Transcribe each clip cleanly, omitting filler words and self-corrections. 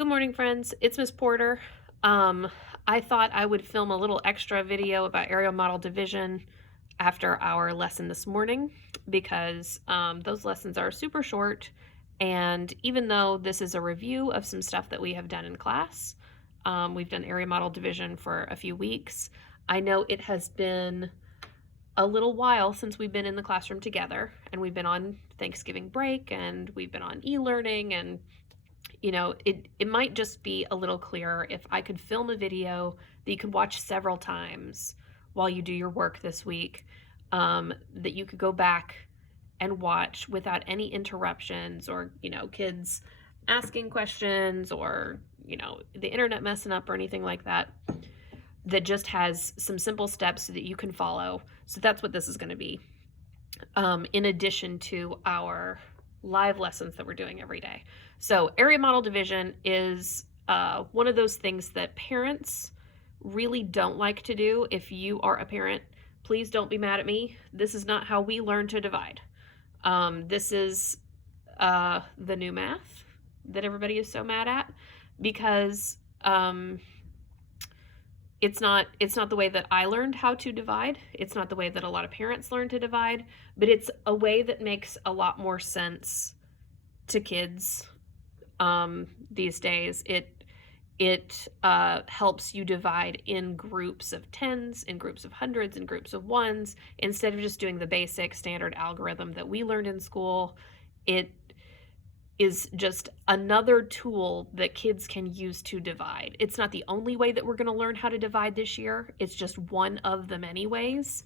Good morning, friends. It's Miss Porter. I thought I would film a little extra video about area model division after our lesson this morning because those lessons are super short. And even though this is a review of some stuff that we have done in class, we've done area model division for a few weeks. I know it has been a little while since we've been in the classroom together, and we've been on Thanksgiving break and we've been on e-learning, and it might just be a little clearer if I could film a video that you could watch several times while you do your work this week, that you could go back and watch without any interruptions or, kids asking questions or, the internet messing up or anything like that, that just has some simple steps so that you can follow. So that's what this is going to be, in addition to our live lessons that we're doing every day. So area model division is one of those things that parents really don't like to do. If you are a parent, please don't be mad at me. This is not how we learn to divide. This is the new math that everybody is so mad at because it's not the way that I learned how to divide. It's not the way that a lot of parents learn to divide, but it's a way that makes a lot more sense to kids these days. It helps you divide in groups of tens, in groups of hundreds, in groups of ones, instead of just doing the basic standard algorithm that we learned in school. It is just another tool that kids can use to divide. It's not the only way that we're going to learn how to divide this year. It's just one of the many ways.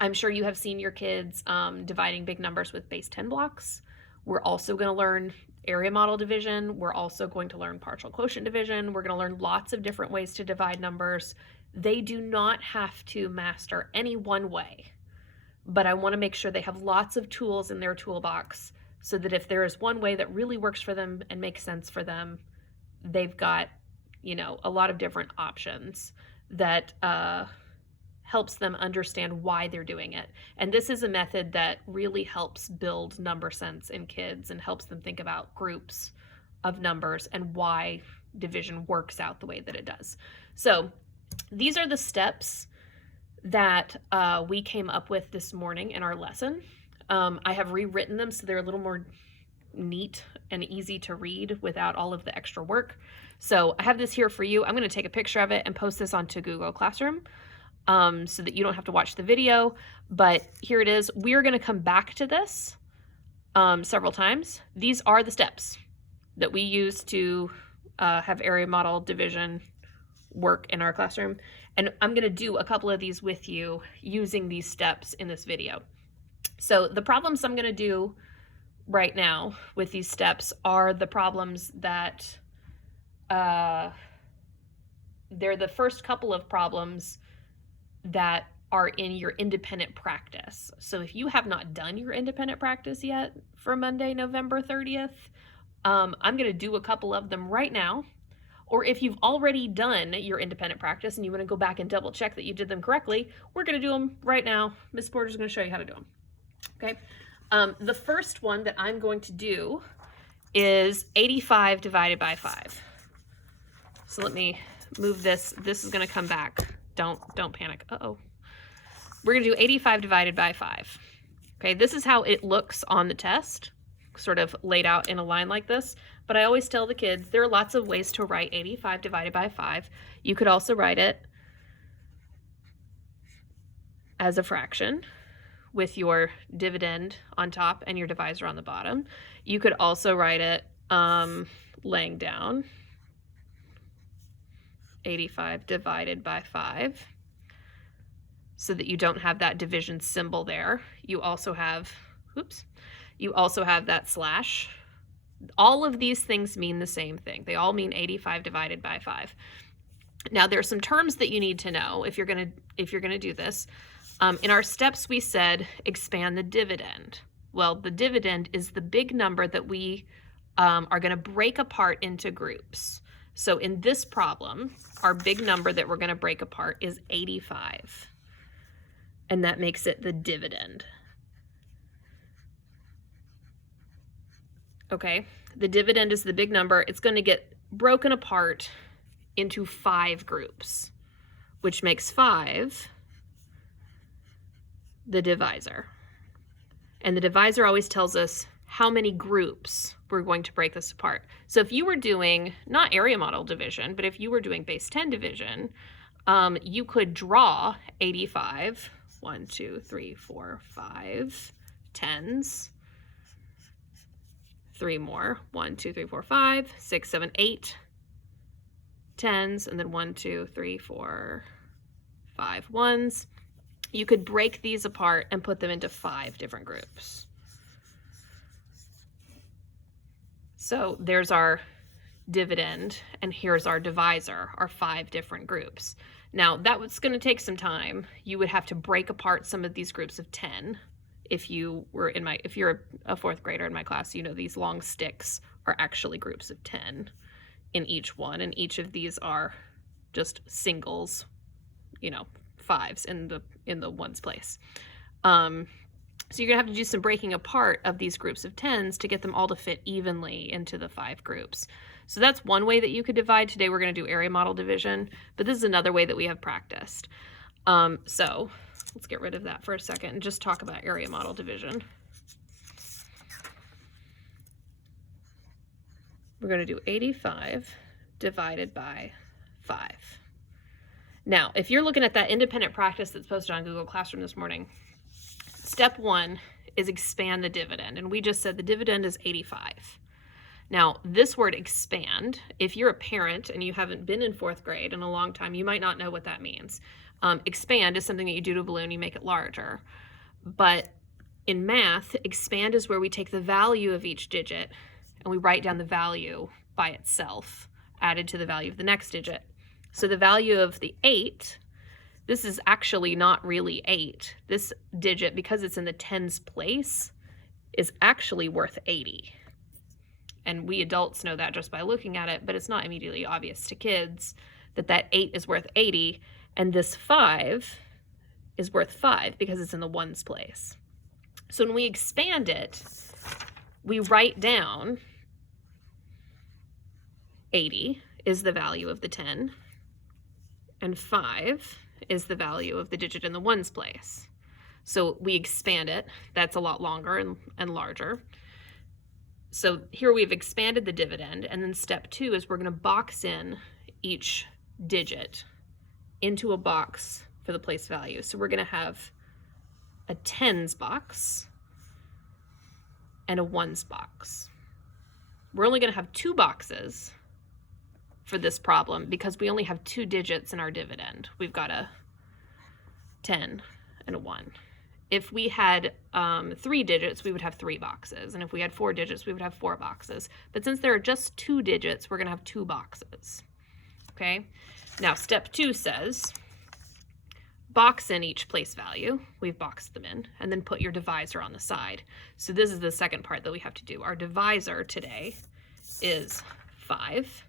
I'm sure you have seen your kids dividing big numbers with base 10 blocks. We're also going to learn area model division. We're also going to learn partial quotient division. We're going to learn lots of different ways to divide numbers. They do not have to master any one way, but I want to make sure they have lots of tools in their toolbox so that if there is one way that really works for them and makes sense for them, they've got, a lot of different options that helps them understand why they're doing it. And this is a method that really helps build number sense in kids and helps them think about groups of numbers and why division works out the way that it does. So these are the steps that we came up with this morning in our lesson. I have rewritten them so they're a little more neat and easy to read without all of the extra work. So I have this here for you. I'm going to take a picture of it and post this onto Google Classroom so that you don't have to watch the video. But here it is. We are going to come back to this several times. These are the steps that we use to have area model division work in our classroom. And I'm going to do a couple of these with you using these steps in this video. So the problems I'm going to do right now with these steps are the problems that they're the first couple of problems that are in your independent practice. So if you have not done your independent practice yet for Monday, November 30th, I'm going to do a couple of them right now. Or if you've already done your independent practice and you want to go back and double check that you did them correctly, we're going to do them right now. Miss Porter's going to show you how to do them. Okay. The first one that I'm going to do is 85 divided by 5. So let me move this. This is going to come back. Don't panic. Uh-oh. We're going to do 85 divided by 5. Okay, this is how it looks on the test, sort of laid out in a line like this. But I always tell the kids there are lots of ways to write 85 divided by 5. You could also write it as a fraction with your dividend on top and your divisor on the bottom. You could also write it laying down 85 divided by 5 so that you don't have that division symbol there. You also have, that slash. All of these things mean the same thing. They all mean 85 divided by 5. Now there are some terms that you need to know if you're going to do this. In our steps, we said expand the dividend. Well, the dividend is the big number that we are going to break apart into groups. So in this problem, our big number that we're going to break apart is 85. And that makes it the dividend. Okay, the dividend is the big number. It's going to get broken apart into 5 groups, which makes 5 the divisor. And the divisor always tells us how many groups we're going to break this apart. So if you were doing, not area model division, but if you were doing base 10 division, you could draw 85, 1, 2, 3, 4, 5, 10s, 3 more, 1, 2, 3, 4, 5, 6, 7, 8 10s, and then 1, 2, 3, 4, 5 1s. You could break these apart and put them into 5 different groups. So there's our dividend, and here's our divisor, our 5 different groups. Now that was going to take some time. You would have to break apart some of these groups of 10. If you're a 4th grader in my class, you know these long sticks are actually groups of 10 in each one, and each of these are just singles, 5s in the ones place. So you're gonna have to do some breaking apart of these groups of 10s to get them all to fit evenly into the 5 groups. So that's one way that you could divide. Today we're gonna do area model division, but this is another way that we have practiced. So let's get rid of that for a second and just talk about area model division. We're gonna do 85 divided by 5. Now, if you're looking at that independent practice that's posted on Google Classroom this morning, step 1 is expand the dividend, and we just said the dividend is 85. Now, this word expand, if you're a parent and you haven't been in 4th grade in a long time, you might not know what that means. Expand is something that you do to a balloon, you make it larger. But in math, expand is where we take the value of each digit and we write down the value by itself, added to the value of the next digit. So the value of the 8, this is actually not really 8. This digit, because it's in the tens place, is actually worth 80. And we adults know that just by looking at it, but it's not immediately obvious to kids that 8 is worth 80, and this 5 is worth 5 because it's in the ones place. So when we expand it, we write down 80 is the value of the 10, and 5 is the value of the digit in the ones place. So we expand it. That's a lot longer and larger. So here we've expanded the dividend, and then step 2 is we're going to box in each digit into a box for the place value. So we're going to have a tens box and a ones box. We're only going to have 2 boxes for this problem because we only have 2 digits in our dividend. We've got a 10 and a 1. If we had 3 digits, we would have 3 boxes. And if we had 4 digits, we would have 4 boxes. But since there are just 2 digits, we're going to have 2 boxes. Okay? Now, step 2 says, box in each place value. We've boxed them in. And then put your divisor on the side. So this is the second part that we have to do. Our divisor today is 5.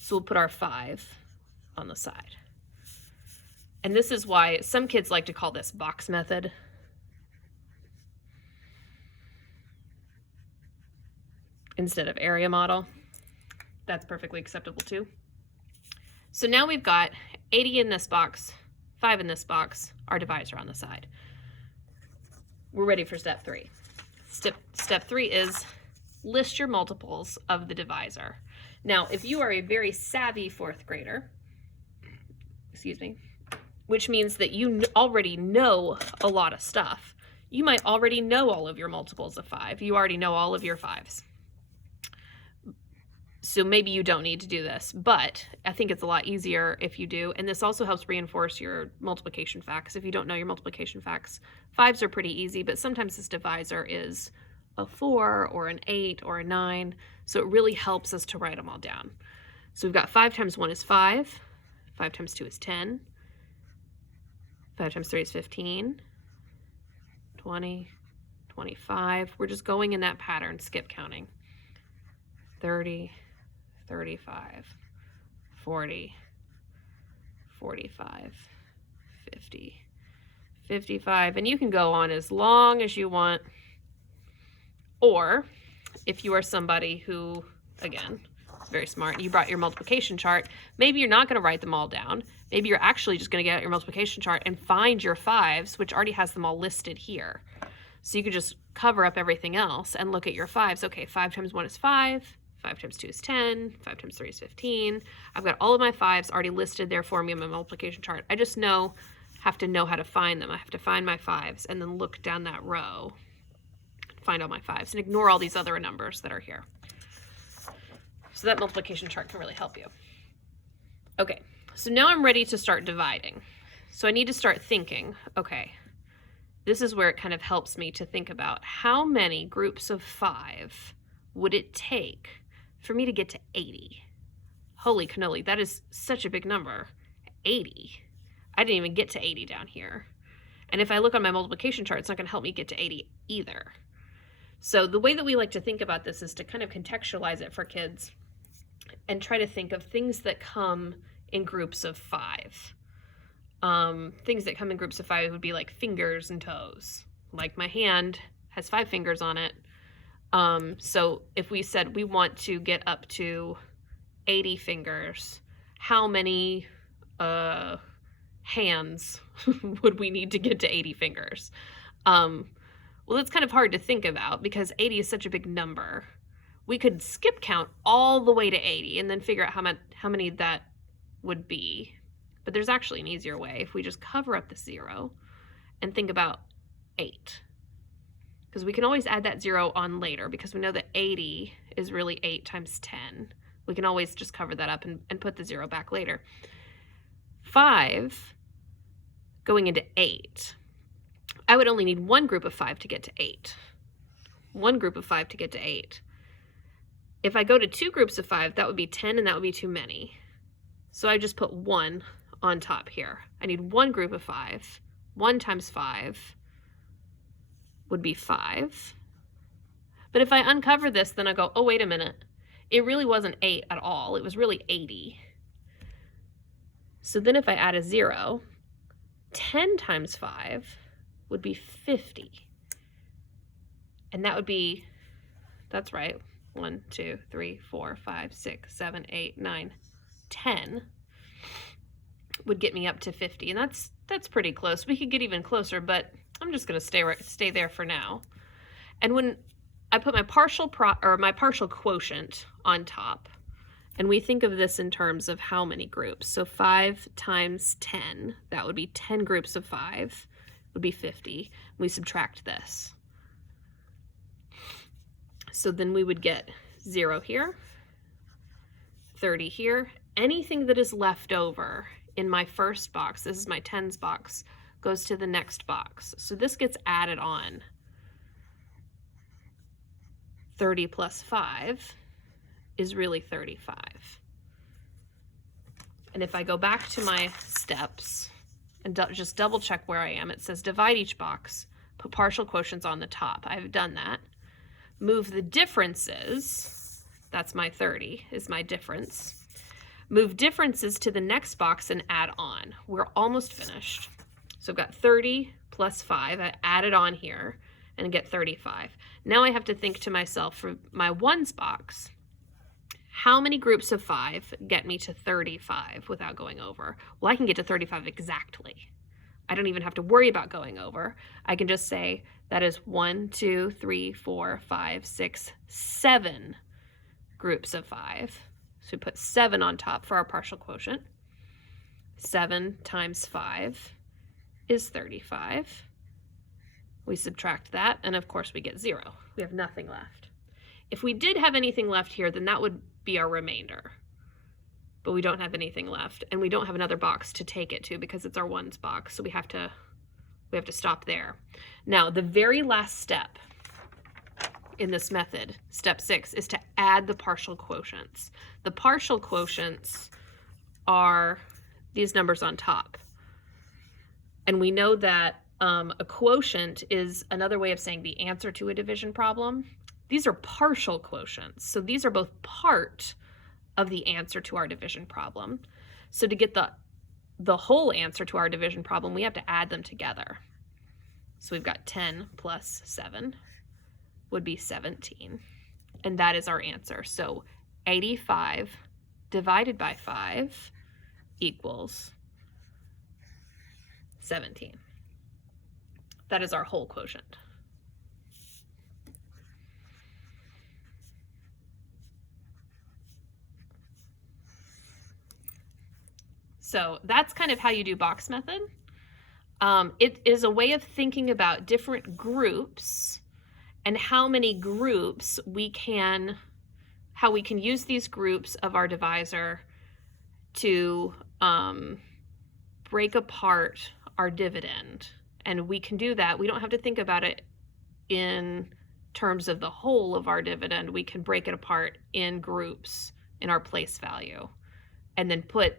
So we'll put our 5 on the side. And this is why some kids like to call this box method. Instead of area model. That's perfectly acceptable too. So now we've got 80 in this box, 5 in this box, our divisor on the side. We're ready for step 3. Step 3 is list your multiples of the divisor. Now, if you are a very savvy 4th grader, which means that you already know a lot of stuff, you might already know all of your multiples of 5. You already know all of your 5s. So maybe you don't need to do this, but I think it's a lot easier if you do. And this also helps reinforce your multiplication facts. If you don't know your multiplication facts, 5s are pretty easy, but sometimes this divisor is a 4 or an 8 or a 9. So it really helps us to write them all down. So we've got 5 times 1 is 5. 5 times 2 is 10. 5 times 3 is 15. 20, 25. We're just going in that pattern, skip counting. 30, 35, 40, 45, 50, 55, and you can go on as long as you want. Or if you are somebody who, again, very smart. You brought your multiplication chart. Maybe you're not going to write them all down. Maybe you're actually just going to get out your multiplication chart and find your 5s, which already has them all listed here. So you could just cover up everything else and look at your 5s. Okay, 5 times 1 is 5. 5 times 2 is 10. 5 times 3 is 15. I've got all of my 5s already listed there for me on my multiplication chart. I just have to know how to find them. I have to find my 5s and then look down that row, find all my 5s, and ignore all these other numbers that are here. So that multiplication chart can really help you. Okay, so now I'm ready to start dividing. So I need to start thinking, okay, this is where it kind of helps me to think about how many groups of 5 would it take for me to get to 80? Holy cannoli, that is such a big number. 80. I didn't even get to 80 down here. And if I look on my multiplication chart, it's not going to help me get to 80 either. So the way that we like to think about this is to kind of contextualize it for kids and try to think of things that come in groups of 5. Things that come in groups of 5 would be like fingers and toes. Like my hand has 5 fingers on it. So if we said we want to get up to 80 fingers, how many hands would we need to get to 80 fingers? Well, that's kind of hard to think about because 80 is such a big number. We could skip count all the way to 80 and then figure out how many that would be. But there's actually an easier way if we just cover up the 0 and think about 8. Because we can always add that 0 on later because we know that 80 is really 8 times 10. We can always just cover that up and put the 0 back later. 5 going into 8. I would only need one group of 5 to get to 8. One group of 5 to get to 8. If I go to 2 groups of 5, that would be 10 and that would be too many. So I just put 1 on top here. I need one group of 5. 1 times 5 would be 5. But if I uncover this, then I go, oh, wait a minute. It really wasn't 8 at all. It was really 80. So then if I add a 0, 10 times 5 would be 50. And that would be, that's right, 1, 2, 3, 4, 5, 6, 7, 8, 9, 10 would get me up to 50. And that's pretty close. We could get even closer, but I'm just going to stay there for now. And when I put my partial quotient on top, and we think of this in terms of how many groups. So 5 times 10, that would be 10 groups of 5, would be 50. We subtract this. So then we would get 0 here, 30 here. Anything that is left over in my first box, this is my tens box, goes to the next box. So this gets added on. 30 plus 5 is really 35. And if I go back to my steps and just double check where I am, it says divide each box, put partial quotients on the top. I've done that. Move the differences, that's my 30, is my difference. Move differences to the next box and add on. We're almost finished. So I've got 30 plus 5, I added on here and get 35. Now I have to think to myself for my ones box, how many groups of 5 get me to 35 without going over? Well, I can get to 35 exactly. I don't even have to worry about going over. I can just say that is 1, 2, 3, 4, 5, 6, 7 groups of 5. So we put 7 on top for our partial quotient. 7 times 5 is 35. We subtract that, and of course we get 0. We have nothing left. If we did have anything left here, then that would be our remainder. But we don't have anything left, and we don't have another box to take it to because it's our ones box, so we have to stop there. Now, the very last step in this method, step 6, is to add the partial quotients. The partial quotients are these numbers on top. And we know that a quotient is another way of saying the answer to a division problem. These are partial quotients. So these are both part of the answer to our division problem. So to get the whole answer to our division problem, we have to add them together. So we've got 10 plus 7 would be 17. And that is our answer. So 85 divided by 5 equals 17. That is our whole quotient. So that's kind of how you do box method. It is a way of thinking about different groups and how many groups how we can use these groups of our divisor to break apart our dividend. And we can do that. We don't have to think about it in terms of the whole of our dividend. We can break it apart in groups in our place value, and then put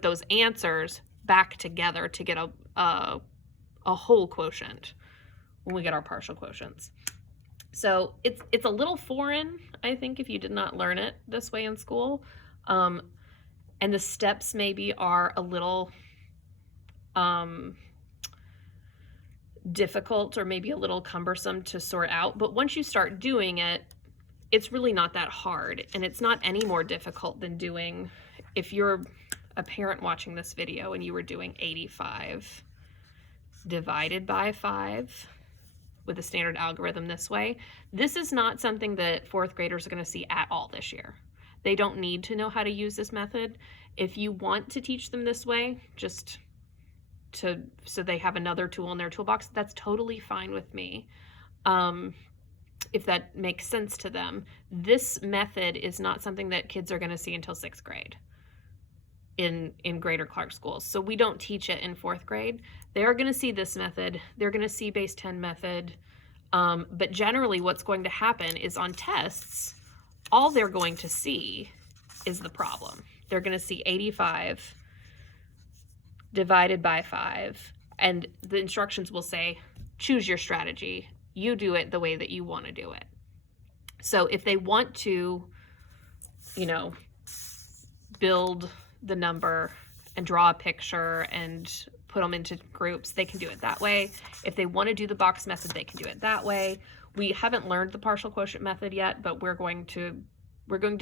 those answers back together to get a whole quotient when we get our partial quotients. So it's a little foreign, I think, if you did not learn it this way in school. And the steps maybe are a little difficult or maybe a little cumbersome to sort out. But once you start doing it, it's really not that hard. And it's not any more difficult than doing, if you're a parent watching this video and you were doing 85 divided by 5 with a standard algorithm this way, this is not something that fourth graders are going to see at all this year. They don't need to know how to use this method. If you want to teach them this way, just so they have another tool in their toolbox, that's totally fine with me. If that makes sense to them. This method is not something that kids are going to see until 6th grade in Greater Clark schools. So we don't teach it in 4th grade. They are going to see this method. They're going to see base 10 method. But generally what's going to happen is on tests, all they're going to see is the problem. They're going to see 85 divided by 5, and the instructions will say, choose your strategy. You do it the way that you want to do it. So if they want to, build the number and draw a picture and put them into groups, they can do it that way. If they want to do the box method, they can do it that way. We haven't learned the partial quotient method yet, but we're going to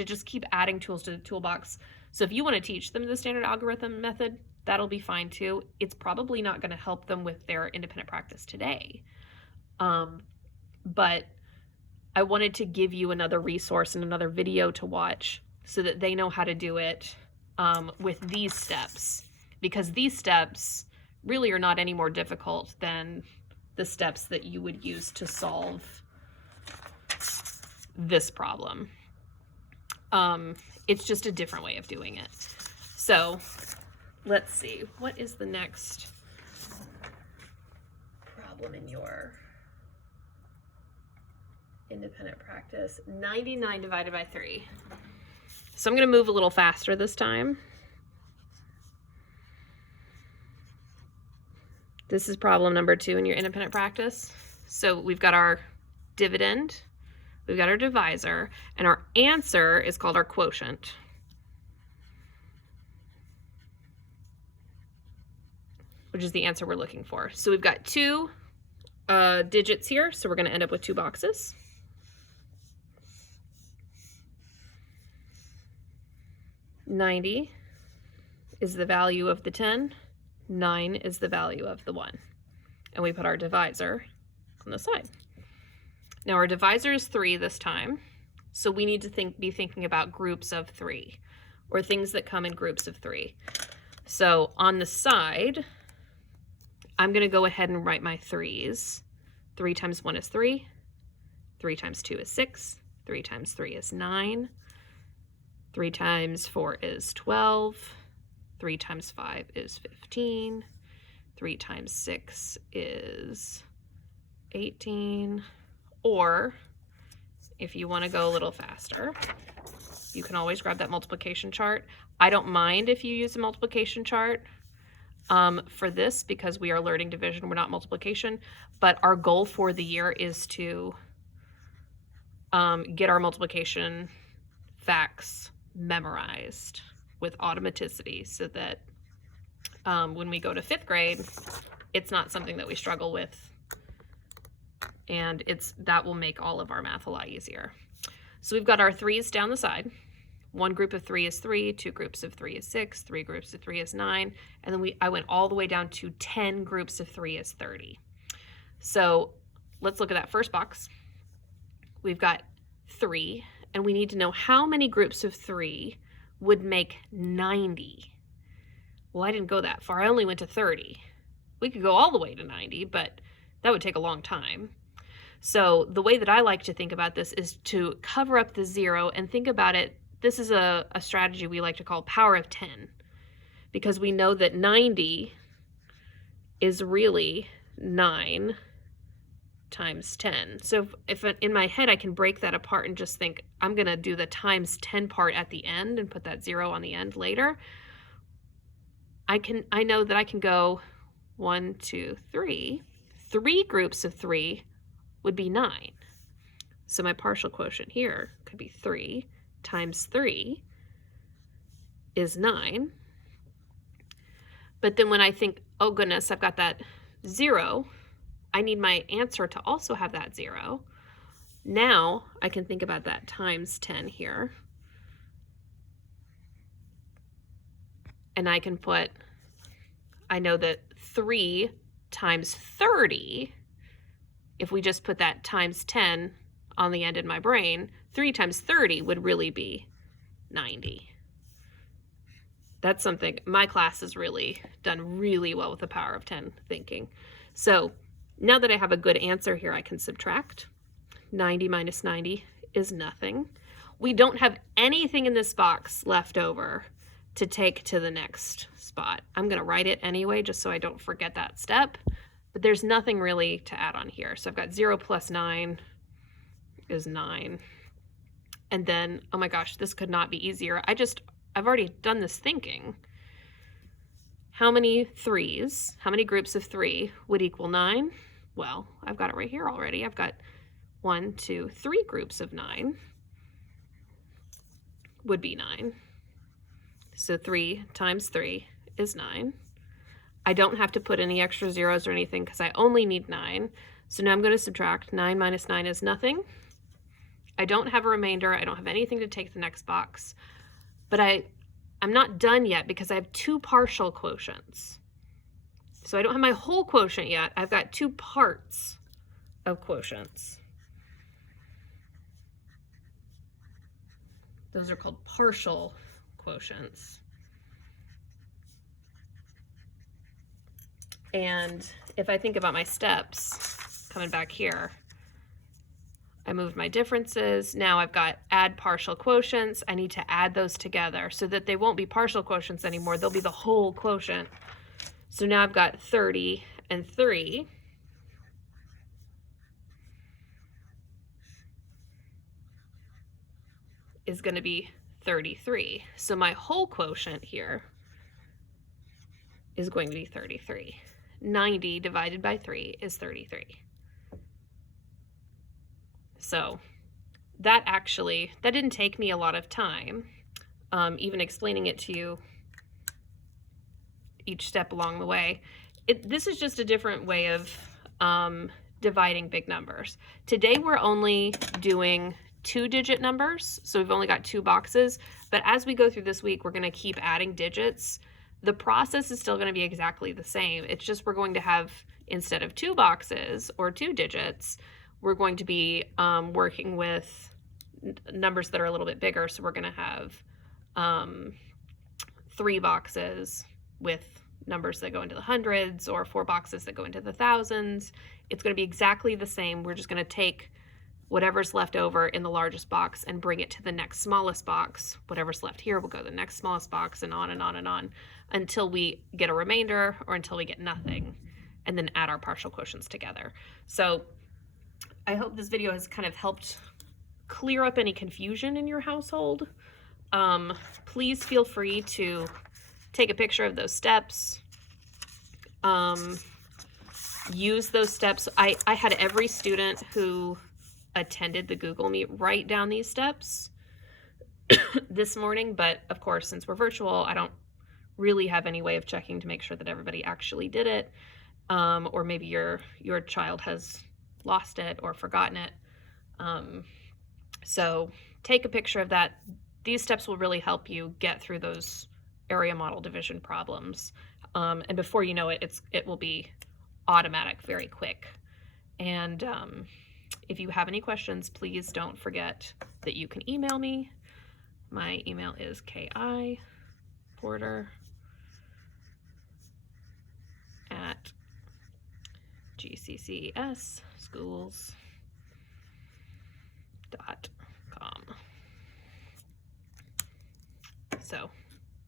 just keep adding tools to the toolbox. So if you want to teach them the standard algorithm method, that'll be fine too. It's probably not going to help them with their independent practice today. But I wanted to give you another resource and another video to watch so that they know how to do it with these steps, because these steps really are not any more difficult than the steps that you would use to solve this problem. It's just a different way of doing it. So let's see, what is the next problem in your independent practice? 99 divided by 3. So I'm going to move a little faster this time. This is problem number 2 in your independent practice. So we've got our dividend, we've got our divisor, and our answer is called our quotient. Which is the answer we're looking for. So we've got 2 digits here, so we're going to end up with 2 boxes. 90 is the value of the 10, 9 is the value of the 1. And we put our divisor on the side. Now our divisor is 3 this time, so we need to be thinking about groups of 3, or things that come in groups of 3. So on the side, I'm going to go ahead and write my 3's. 3 times 1 is 3, 3 times 2 is 6, 3 times 3 is 9, 3 times 4 is 12, 3 times 5 is 15, 3 times 6 is 18, or if you want to go a little faster, you can always grab that multiplication chart. I don't mind if you use a multiplication chart for this because we are learning division, we're not multiplication, but our goal for the year is to get our multiplication facts memorized with automaticity so that when we go to 5th grade, it's not something that we struggle with, and that will make all of our math a lot easier. So we've got our 3's down the side. 1 group of 3 is 3, 2 groups of 3 is 6, 3 groups of 3 is 9, and then I went all the way down to 10 groups of 3 is 30. So let's look at that first box. We've got 3, and we need to know how many groups of 3 would make 90. Well, I didn't go that far. I only went to 30. We could go all the way to 90, but that would take a long time. So the way that I like to think about this is to cover up the 0 and think about it. This is a strategy we like to call power of 10, because we know that 90 is really 9 times 10. So if in my head I can break that apart and just think I'm going to do the times 10 part at the end and put that 0 on the end later, I know that I can go 1, 2, 3. 3 groups of 3 would be 9. So my partial quotient here could be 3 times 3 is 9. But then when I think, oh goodness, I've got that 0, I need my answer to also have that 0. Now I can think about that times 10 here. And I can put, I know that 3 times 30, if we just put that times 10 on the end in my brain, 3 times 30 would really be 90. That's something my class has really done really well with the power of 10 thinking. So now that I have a good answer here, I can subtract. 90 minus 90 is nothing. We don't have anything in this box left over to take to the next spot. I'm going to write it anyway, just so I don't forget that step. But there's nothing really to add on here. So I've got 0 plus 9 is 9. And then, oh my gosh, this could not be easier. I've already done this thinking. How many 3s, how many groups of 3 would equal 9? Well, I've got it right here already. I've got 1, 2, 3 groups of 9 would be 9. So 3 times 3 is 9. I don't have to put any extra zeros or anything because I only need 9. So now I'm going to subtract. 9 minus 9 is nothing. I don't have a remainder. I don't have anything to take to the next box. But I'm not done yet because I have 2 partial quotients. So I don't have my whole quotient yet. I've got 2 parts of quotients. Those are called partial quotients. And if I think about my steps, coming back here, I moved my differences. Now I've got add partial quotients. I need to add those together so that they won't be partial quotients anymore. They'll be the whole quotient. So now I've got 30 and 3. Is going to be 33. So my whole quotient here is going to be 33. 90 divided by 3 is 33. So that didn't take me a lot of time, even explaining it to you each step along the way. This is just a different way of dividing big numbers. Today we're only doing 2-digit numbers, so we've only got 2 boxes, but as we go through this week, we're going to keep adding digits. The process is still going to be exactly the same. It's just we're going to have, instead of 2 boxes or 2 digits, we're going to be working with numbers that are a little bit bigger. So we're going to have 3 boxes with numbers that go into the hundreds, or 4 boxes that go into the thousands. It's going to be exactly the same. We're just going to take whatever's left over in the largest box and bring it to the next smallest box. Whatever's left here will go to the next smallest box, and on and on and on until we get a remainder or until we get nothing, and then add our partial quotients together. So I hope this video has kind of helped clear up any confusion in your household. Please feel free to take a picture of those steps. Use those steps. I had every student who attended the Google Meet write down these steps this morning, but of course, since we're virtual, I don't really have any way of checking to make sure that everybody actually did it, or maybe your child has lost it or forgotten it. So take a picture of that. these steps will really help you get through those area model division problems. And before you know it, it will be automatic very quick. And if you have any questions, please don't forget that you can email me. My email is kiporter@gccschools.com. So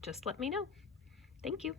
just let me know. Thank you.